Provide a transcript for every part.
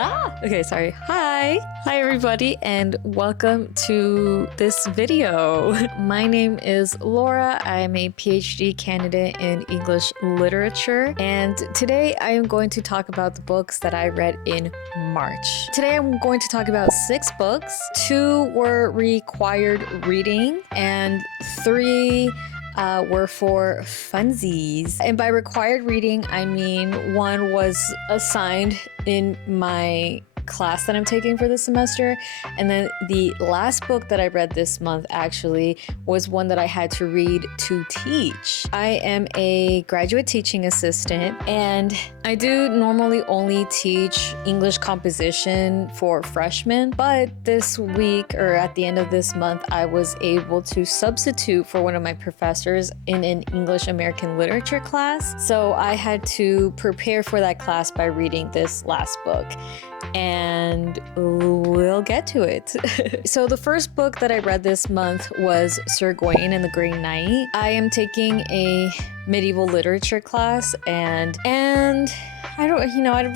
Okay, sorry. Hi everybody, and welcome to this video. My name is Laura. I'm a PhD candidate in English literature, and today I am going to talk about the books that I read in March. Today I'm going to talk about 6 books. 2 were required reading, and 3 were for funsies. And by required reading, I mean 1 was assigned in my class that I'm taking for this semester, and then the last book that I read this month actually was one that I had to read to teach. I am a graduate teaching assistant, and I do normally only teach English composition for freshmen, but this week, or at the end of this month, I was able to substitute for one of my professors in an English American literature class. So I had to prepare for that class by reading this last book, and we'll get to it. So the first book that I read this month was Sir Gawain and the Green Knight. I am taking a medieval literature class, and I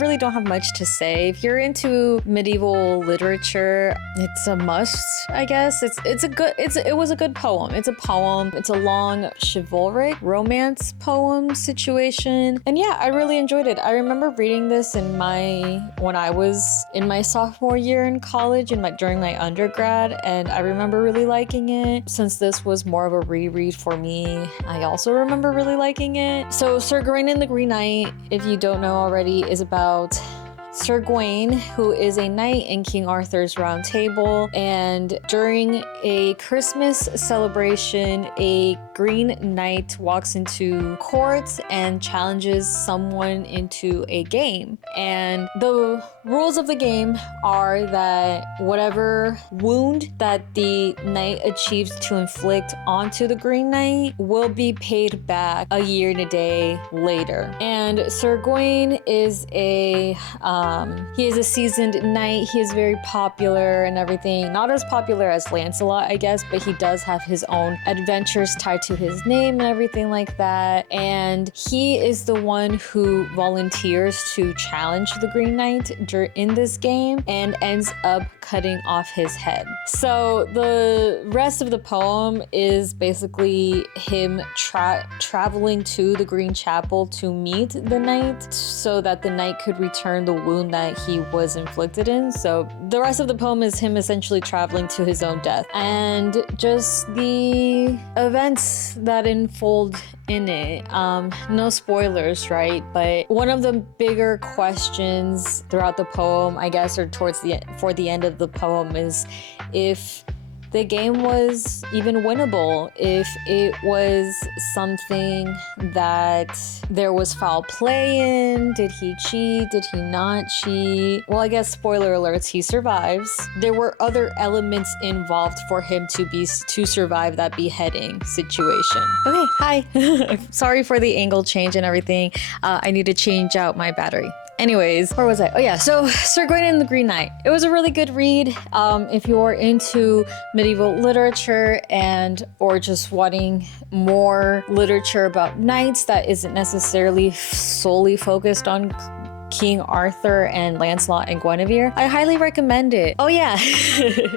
really don't have much to say. If you're into medieval literature, it's a must, I guess. It was a good poem. It's a poem. It's a long chivalric romance poem situation. And yeah, I really enjoyed it. I remember reading this when I was in my sophomore year in college during my undergrad, and I remember really liking it. Since this was more of a reread for me, I also remember really liking it. So Sir Gawain and the Green Knight, if you don't know already, is about Sir Gawain, who is a knight in King Arthur's Round Table, and during a Christmas celebration, a Green Knight walks into court and challenges someone into a game. And the rules of the game are that whatever wound that the knight achieves to inflict onto the Green Knight will be paid back a year and a day later. And Sir Gawain is a seasoned knight. He is very popular and everything. Not as popular as Lancelot, I guess, but he does have his own adventures tied to his name and everything like that. And he is the one who volunteers to challenge the Green Knight in this game and ends up cutting off his head. So the rest of the poem is basically him traveling to the Green Chapel to meet the knight so that the knight could return the wound that he was inflicted in. So the rest of the poem is him essentially traveling to his own death, and just the events that unfold in it. No spoilers, right? But one of the bigger questions throughout the poem, I guess, or for the end of the poem, is if the game was even winnable, if it was something that there was foul play in. Did he cheat? Did he not cheat? Well, I guess spoiler alerts, he survives. There were other elements involved for him to survive that beheading situation. Okay, hi. Sorry for the angle change and everything. I need to change out my battery. Anyways, where was I? Oh yeah, so Sir Gawain and the Green Knight. It was a really good read. If you're into medieval literature or just wanting more literature about knights that isn't necessarily solely focused on King Arthur and Lancelot and Guinevere, I highly recommend it. Oh yeah,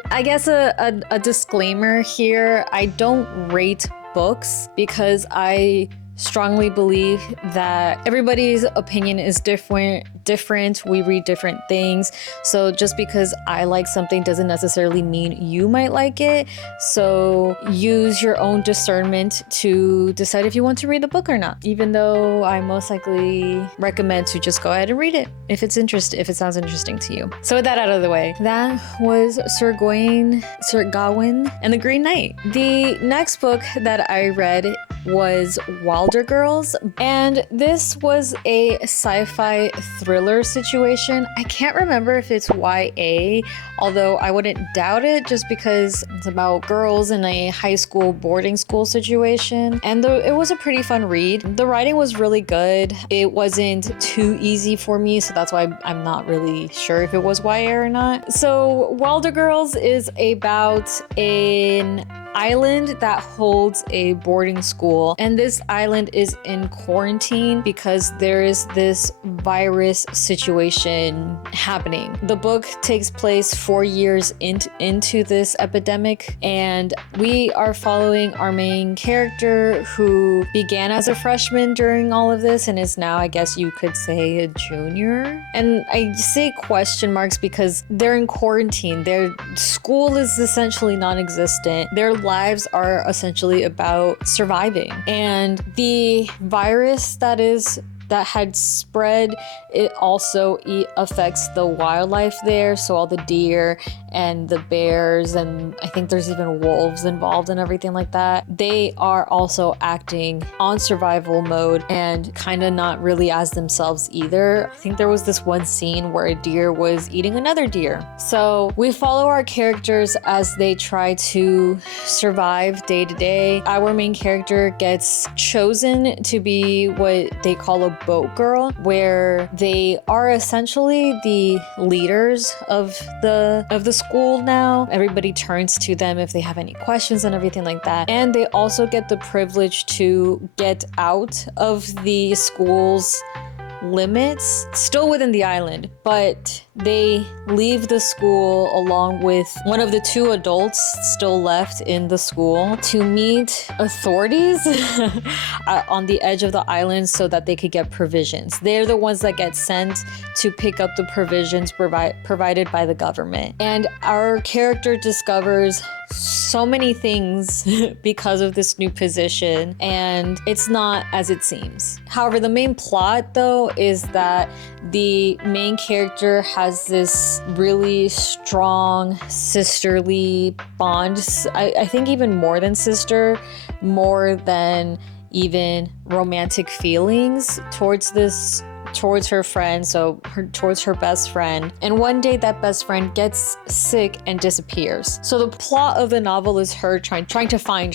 I guess a disclaimer here. I don't rate books because I strongly believe that everybody's opinion is different. We read different things. So just because I like something doesn't necessarily mean you might like it. So use your own discernment to decide if you want to read the book or not. Even though I most likely recommend to just go ahead and read it if it sounds interesting to you. So with that out of the way, that was Sir Gawain and the Green Knight. The next book that I read was Wilder Girls, and this was a sci-fi thriller situation. I can't remember if it's YA, although I wouldn't doubt it just because it's about girls in a high school boarding school situation, and it was a pretty fun read. The writing was really good. It wasn't too easy for me, so that's why I'm not really sure if it was YA or not. So Wilder Girls is about an island that holds a boarding school, and this island is in quarantine because there is this virus situation happening. The book takes place 4 years into this epidemic, and we are following our main character who began as a freshman during all of this and is now, I guess you could say, a junior. And I say question marks because they're in quarantine. Their school is essentially non-existent. Their lives are essentially about surviving. And the virus that had spread, it also affects the wildlife there. So all the deer and the bears, and I think there's even wolves involved and everything like that. They are also acting on survival mode and kind of not really as themselves either. I think there was this one scene where a deer was eating another deer. So we follow our characters as they try to survive day to day. Our main character gets chosen to be what they call a boat girl, where they are essentially the leaders of the school now. Everybody turns to them if they have any questions and everything like that. And they also get the privilege to get out of the school's limits, still within the island, but they leave the school along with one of the 2 adults still left in the school to meet authorities on the edge of the island so that they could get provisions. They're the ones that get sent to pick up the provisions provided by the government. And our character discovers so many things because of this new position, and it's not as it seems. However, the main plot though is that the main character has this really strong sisterly bond. I think even more than sister, more than even romantic feelings towards her friend, towards her best friend. And one day that best friend gets sick and disappears. So the plot of the novel is her trying to find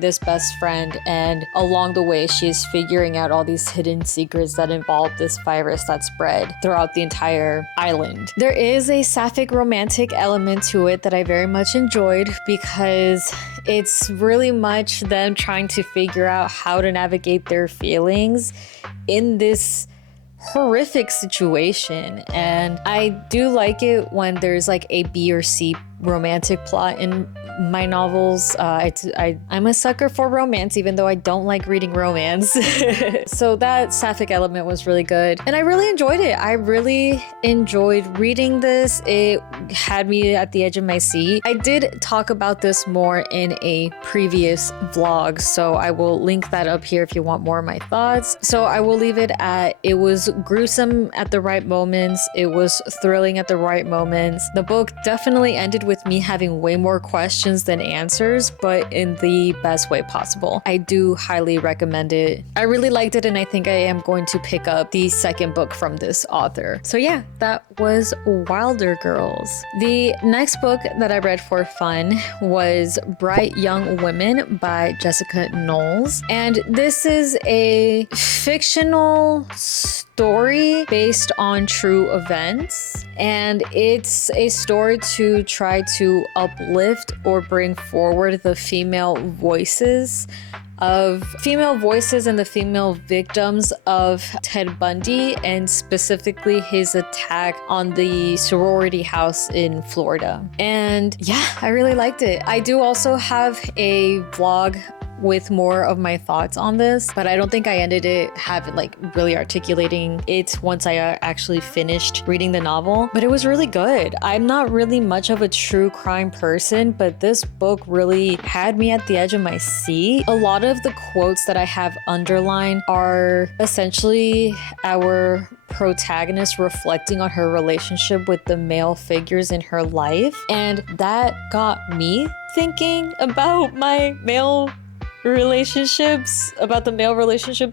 this best friend, and along the way she's figuring out all these hidden secrets that involve this virus that spread throughout the entire island. There is a sapphic romantic element to it that I very much enjoyed because it's really much them trying to figure out how to navigate their feelings in this horrific situation. And I do like it when there's like a B or C romantic plot in my novels. I'm a sucker for romance, even though I don't like reading romance. So that sapphic element was really good, and I really enjoyed it. I really enjoyed reading this. It had me at the edge of my seat. I did talk about this more in a previous vlog, so I will link that up here if you want more of my thoughts. So I will leave it at, it was gruesome at the right moments, it was thrilling at the right moments. The book definitely ended with me having way more questions than answers, but in the best way possible. I do highly recommend it. I really liked it, and I think I am going to pick up the second book from this author. So yeah, that was Wilder Girls. The next book that I read for fun was Bright Young Women by Jessica Knowles. And this is a fictional story based on true events, and it's a story to try to uplift or bring forward the female voices and the female victims of Ted Bundy, and specifically his attack on the sorority house in Florida. And yeah, I really liked it. I do also have a vlog with more of my thoughts on this, but I don't think I ended it really articulating it once I actually finished reading the novel. But it was really good. I'm not really much of a true crime person, but this book really had me at the edge of my seat. A lot of the quotes that I have underlined are essentially our protagonist reflecting on her relationship with the male figures in her life, and that got me thinking about the male relationships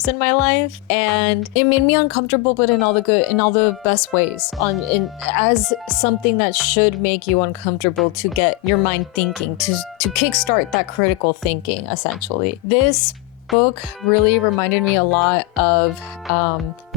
in my life, and it made me uncomfortable, but in all the best ways, as something that should make you uncomfortable to get your mind thinking, to kickstart that critical thinking. Essentially, this book really reminded me a lot of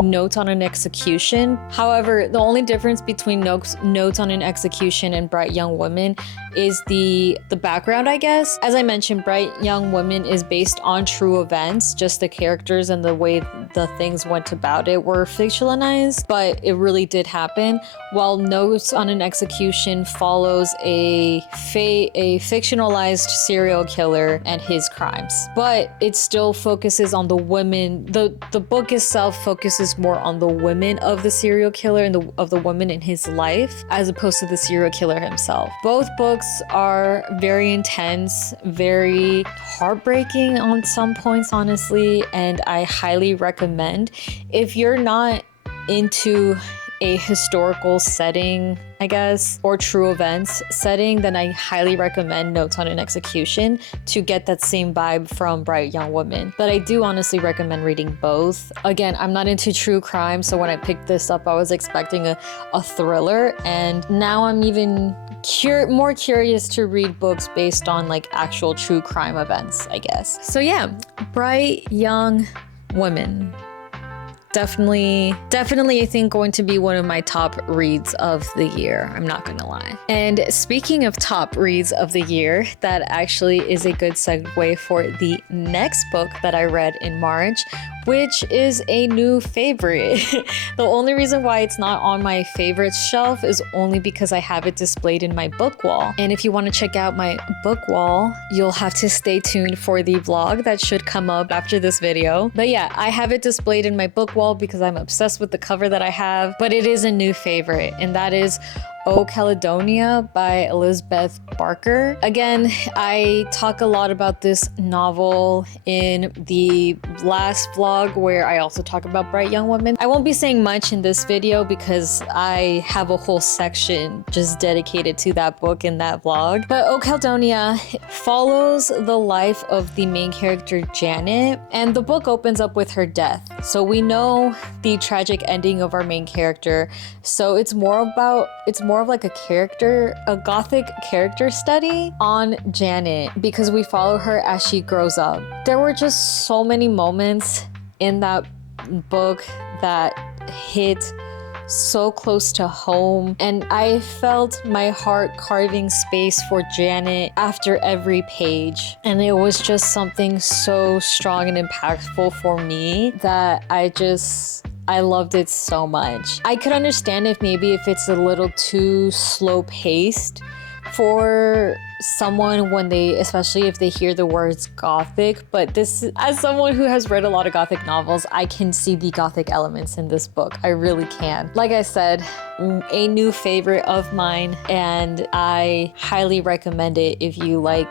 Notes on an Execution. However, the only difference between Notes on an Execution and Bright Young Women is the background, I guess. As I mentioned, Bright Young Women is based on true events. Just the characters and the way the things went about it were fictionalized, but it really did happen. While Notes on an Execution follows a fictionalized serial killer and his crimes, but it still focuses on the women. The book itself focuses more on the women of the serial killer and of the women in his life, as opposed to the serial killer himself. Both books are very intense, very heartbreaking on some points, honestly, and I highly recommend. If you're not into a historical setting, I guess, or true events setting, then I highly recommend Notes on an Execution to get that same vibe from Bright Young Women. But I do honestly recommend reading both. Again, I'm not into true crime, so when I picked this up, I was expecting a thriller, and now I'm even more curious to read books based on like actual true crime events, I guess. So yeah, Bright Young Women. Definitely, I think going to be one of my top reads of the year. I'm not gonna lie. And speaking of top reads of the year, that actually is a good segue for the next book that I read in March, which is a new favorite. The only reason why it's not on my favorites shelf is only because I have it displayed in my book wall. And if you want to check out my book wall, you'll have to stay tuned for the vlog that should come up after this video. But yeah, I have it displayed in my book wall because I'm obsessed with the cover that I have, but it is a new favorite, and that is O Caledonia by Elizabeth Barker. Again, I talk a lot about this novel in the last vlog where I also talk about Bright Young Women. I won't be saying much in this video because I have a whole section just dedicated to that book in that vlog. But O Caledonia follows the life of the main character Janet, and the book opens up with her death. So we know the tragic ending of our main character. So it's more of like a gothic character study on Janet, because we follow her as she grows up. There were just so many moments in that book that hit so close to home, and I felt my heart carving space for Janet after every page, and it was just something so strong and impactful for me that I loved it so much. I could understand if it's a little too slow paced for someone especially if they hear the words gothic, but as someone who has read a lot of gothic novels, I can see the gothic elements in this book. I really can. Like I said, a new favorite of mine, and I highly recommend it if you like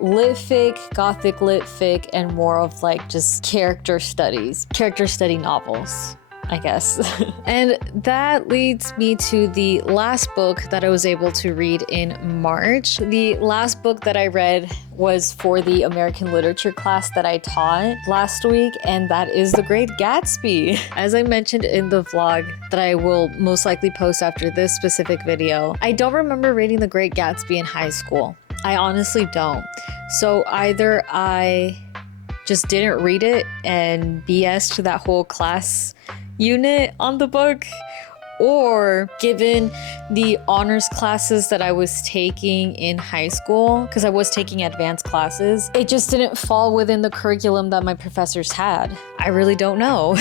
lit fic, gothic lit fic, and more of like just character study novels, I guess. And that leads me to the last book that I was able to read in March. The last book that I read was for the American literature class that I taught last week, and that is The Great Gatsby. As I mentioned in the vlog that I will most likely post after this specific video, I don't remember reading The Great Gatsby in high school. I honestly don't. So either I just didn't read it and BS'd that whole class unit on the book, or given the honors classes that I was taking in high school, because I was taking advanced classes, it just didn't fall within the curriculum that my professors had. I really don't know.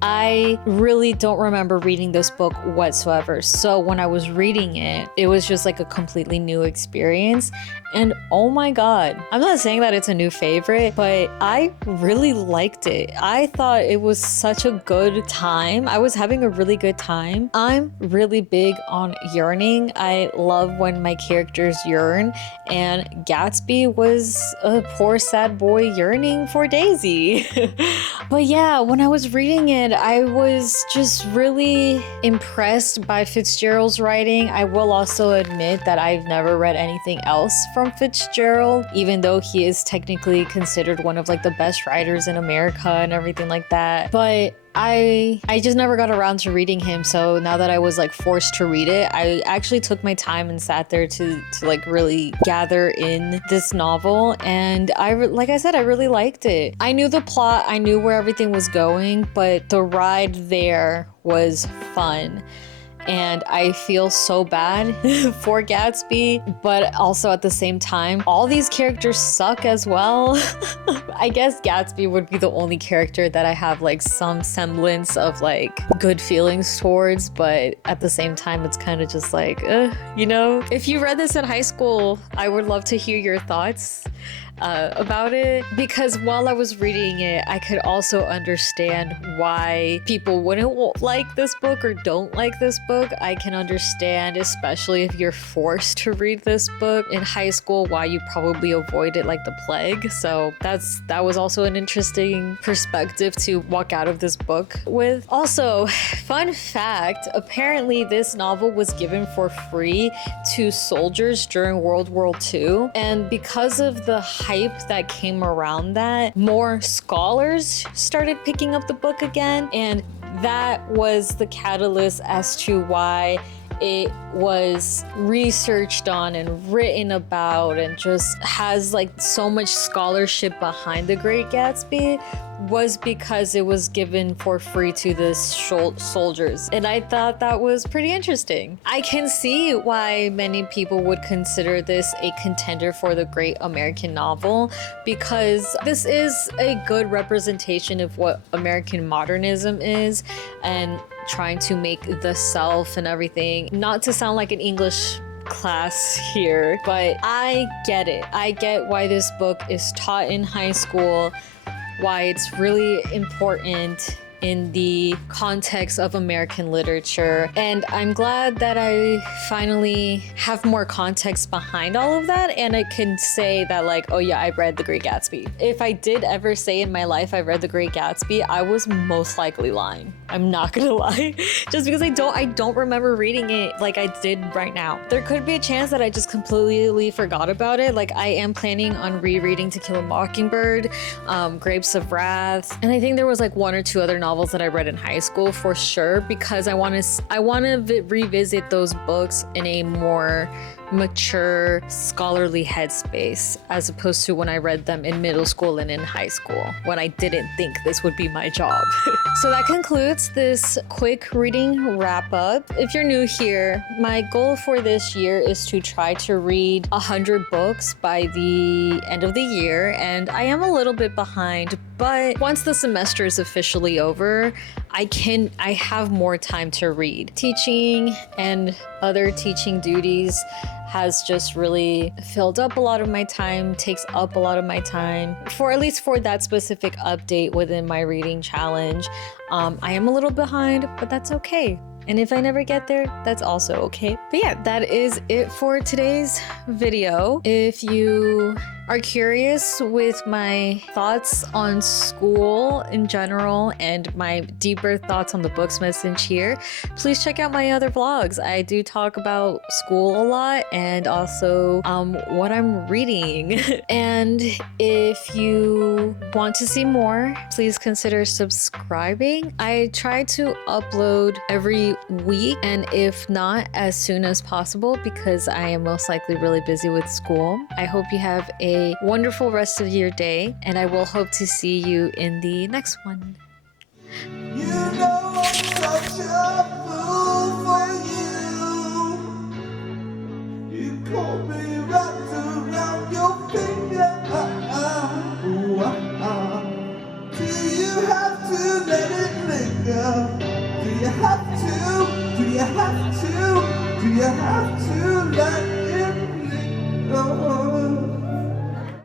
I really don't remember reading this book whatsoever. So when I was reading it, it was just like a completely new experience. And oh my God, I'm not saying that it's a new favorite, but I really liked it. I thought it was such a good time. I was having a really good time. I'm really big on yearning. I love when my characters yearn, and Gatsby was a poor sad boy yearning for Daisy. But yeah, when I was reading it, I was just really impressed by Fitzgerald's writing. I will also admit that I've never read anything else from Fitzgerald, even though he is technically considered one of like the best writers in America and everything like that. But I just never got around to reading him, so now that I was like forced to read it, I actually took my time and sat there to like really gather in this novel, and like I said, I really liked it. I knew the plot, I knew where everything was going, but the ride there was fun. and I feel so bad for Gatsby, but also at the same time, all these characters suck as well. I guess Gatsby would be the only character that I have like some semblance of like good feelings towards, but at the same time, it's kind of just like, you know? If you read this in high school, I would love to hear your thoughts about it, because while I was reading it, I could also understand why people wouldn't like this book or don't like this book. I can understand, especially if you're forced to read this book in high school, why you probably avoid it like the plague. So that was also an interesting perspective to walk out of this book with. Also, fun fact, apparently this novel was given for free to soldiers during World War II, and because of the hype that came around that, more scholars started picking up the book again, and that was the catalyst as to why it was researched on and written about and just has like so much scholarship behind The Great Gatsby, was because it was given for free to the soldiers. And I thought that was pretty interesting. I can see why many people would consider this a contender for the great American novel, because this is a good representation of what American modernism is, and trying to make the self and everything. Not to sound like an English class here, but I get it. I get why this book is taught in high school, why it's really important in the context of American literature. And I'm glad that I finally have more context behind all of that, and I can say that like, oh yeah, I read The Great Gatsby. If I did ever say in my life I read The Great Gatsby, I was most likely lying. I'm not gonna lie. Just because I don't remember reading it like I did right now. There could be a chance that I just completely forgot about it. Like, I am planning on rereading To Kill a Mockingbird, Grapes of Wrath, and I think there was like one or two other novels that I read in high school for sure, because I want to revisit those books in a more mature, scholarly headspace, as opposed to when I read them in middle school and in high school, when I didn't think this would be my job. So that concludes this quick reading wrap up. If you're new here, my goal for this year is to try to read 100 books by the end of the year, and I am a little bit behind, but once the semester is officially over, I have more time to read. Teaching and other teaching duties has just really filled up a lot of my time, takes up a lot of my time, for at least for that specific update within my reading challenge. I am a little behind, but that's okay. And if I never get there, that's also okay. But yeah, that is it for today's video. If you are curious with my thoughts on school in general and my deeper thoughts on the books message here, please check out my other vlogs. I do talk about school a lot and also what I'm reading. And if you want to see more, please consider subscribing. I try to upload every week, and if not, as soon as possible, because I am most likely really busy with school. I hope you have a wonderful rest of your day, and I will hope to see you in the next one. You know I'm such a fool for you. You call me wrapped around your finger.